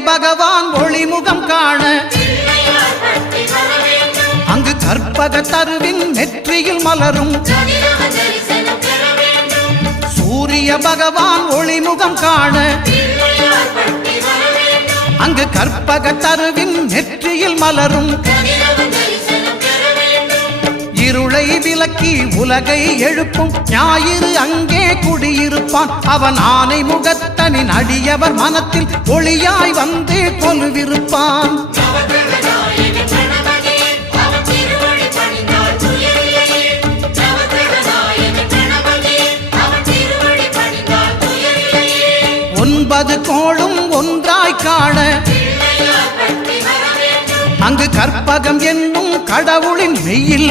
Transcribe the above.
பகவான் ஒளிமுகம் காண அங்கு கற்பக தருவின் நெற்றியில் மலரும் சூரிய பகவான் ஒளிமுகம் காண அங்கு கற்பக தருவின் நெற்றியில் மலரும் இருளை விலக்கி உலகை எழுப்பும் ஞாயிறு அங்கே குடியிருப்பான் அவன் ஆனை முகத்தனின் அடியவர் மனத்தில் ஒளியாய் வந்து கொலுவிருப்பான் ஒன்பது கோளும் ஒன்றாய் காண அங்கு கற்பகம் என்னும் கடவுளின் மெய்யில்